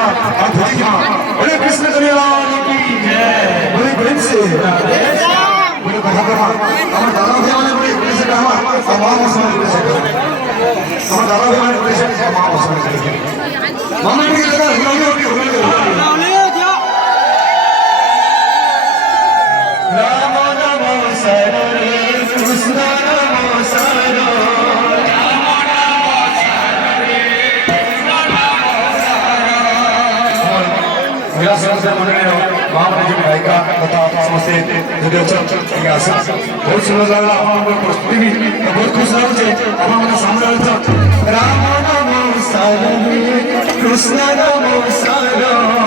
माँ और धोती की माँ। बोले कृष्ण कन्हैया की जय। बोले प्रेम से बोले कहा कर माँ हमारे दादा भी हमारे बोले प्रेम से कहा और माँ मौसम प्रेम से कहा हमारे दादा भी हमारे प्रेम से कहा माँ मौसम प्रेम से कहा मामा ने क्या कहा हुलाली राम नमो सरे कृष्ण नमो सरे मेरा समस्त मंडली महामंत्री जी गायिका तथा समस्त बहुत सुंदर लग रहा हमारे प्रस्तुति भी बहुत खुश लगे हमारे सामने राम नमो सरे कृष्ण नमो सरे